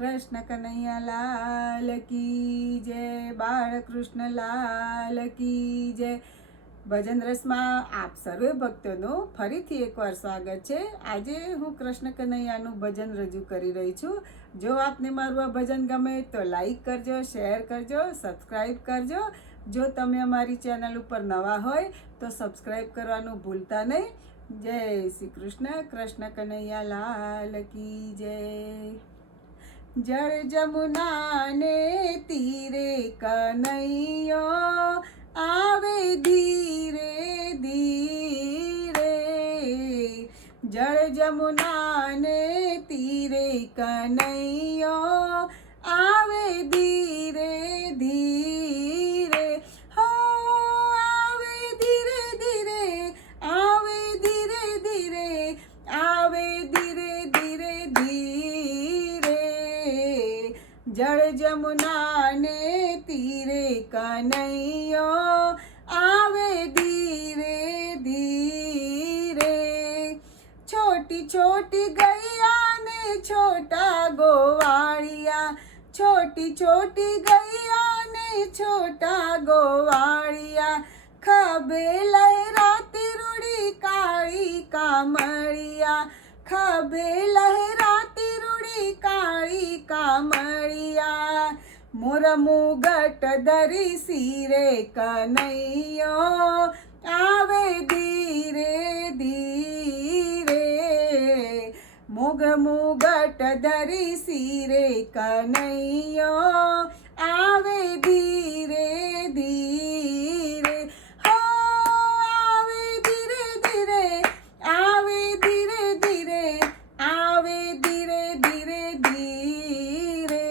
કૃષ્ણ કનૈયા લાલ કી જય બાળકૃષ્ણ લાલ કી જય. ભજન રસમાં આપ સર્વે ભક્તોનું ફરીથી એકવાર સ્વાગત છે. આજે હું કૃષ્ણ કનૈયાનું ભજન રજૂ કરી રહી છું. જો આપને મારું આ ભજન ગમે તો લાઈક કરજો, શેર કરજો સબસ્ક્રાઈબ કરજો. જો તમે અમારી ચેનલ ઉપર નવા હોય તો સબસ્ક્રાઈબ કરવાનું ભૂલતા નહીં. જય શ્રી કૃષ્ણ કૃષ્ણ કનૈયા લાલ કી જય. જળ જમુનાને તીરે કનૈયો આવે ધીરે ધીરે. જળ જમુનાને તીરે કનૈયો આવે ધીરે ધીરે. જળ જમુના ને તીરે કનૈયો, આવે ધીરે ધીરે. છોટી છોટી ગૈયા ને છોટા ગોવાળિયા, છોટી છોટી ગૈયા ને છોટા ગોવાળિયા. ખબે લહેરાતી રૂડી કાળી કામળિયા ખબે લહેરા કાળી કામળિયા મોર મુગટ ધરી સિરે કનૈયો. આવે ધીરે ધીરે મોગ મુગટ ધરી સિરે કનૈયો. આવે ધીરે હો આવે ધીરે ધીરે આવે ધીરે ધીરે આવે ધીરે ધીરે ધીરે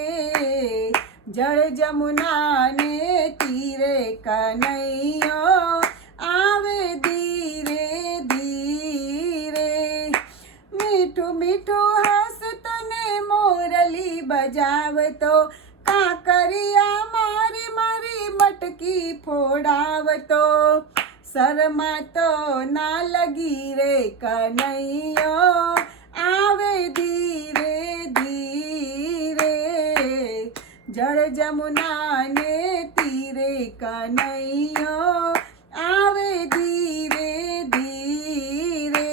જળ જમુના ને તીરે કનૈયો, આવે ધીરે ધીરે. મીઠું મીઠું હસતો ને મોરલી બજાવતો, કાંકરિયા મારી મારી મટકી ફોડાવતો. શરમાતો ના લગી રે કનૈયો, આવે ધીરે ધીરે જળ જમુના ને તીરે કનૈયો, આવે ધીરે ધીરે.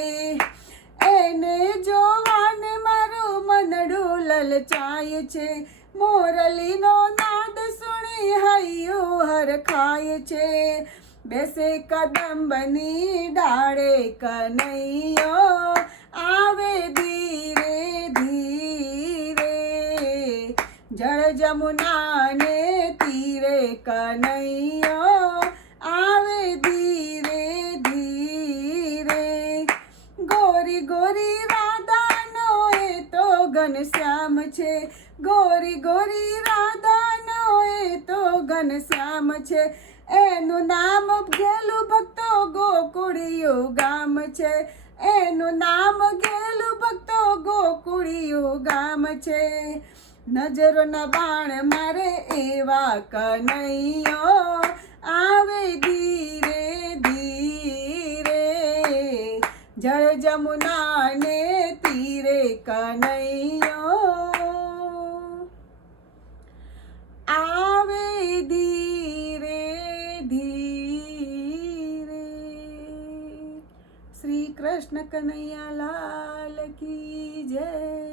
એને જોવાને મારું મનડું લલચાય છે, મોરલીનો નાદ સુણી હૈયું હરખાય છે. બેસે કદંબની ડાળે કનૈયો, આવે ધીરે ધીરે જળ જમુના ને તીરે કનૈયો, આવે ધીરે ધીરે. ગોરી ગોરી રાધાનો એ તો ઘનશ્યામ છે. ગોરી ગોરી રાધાનો એ તો ઘનશ્યામ છે. એનું નામ ગેલું ભક્તો ગોકુળિયું ગામ છે. એનું નામ ગેલું ભક્તો ગોકુળિયું ગામ છે. નજરોના બાણ મારે એવા કનૈયો, આવે ધીરે ધીરે. જળ જમુના ને તીરે કનૈયો. આવે ધીરે ધીરે. શ્રી કૃષ્ણ કનૈયા લાલ કી જય.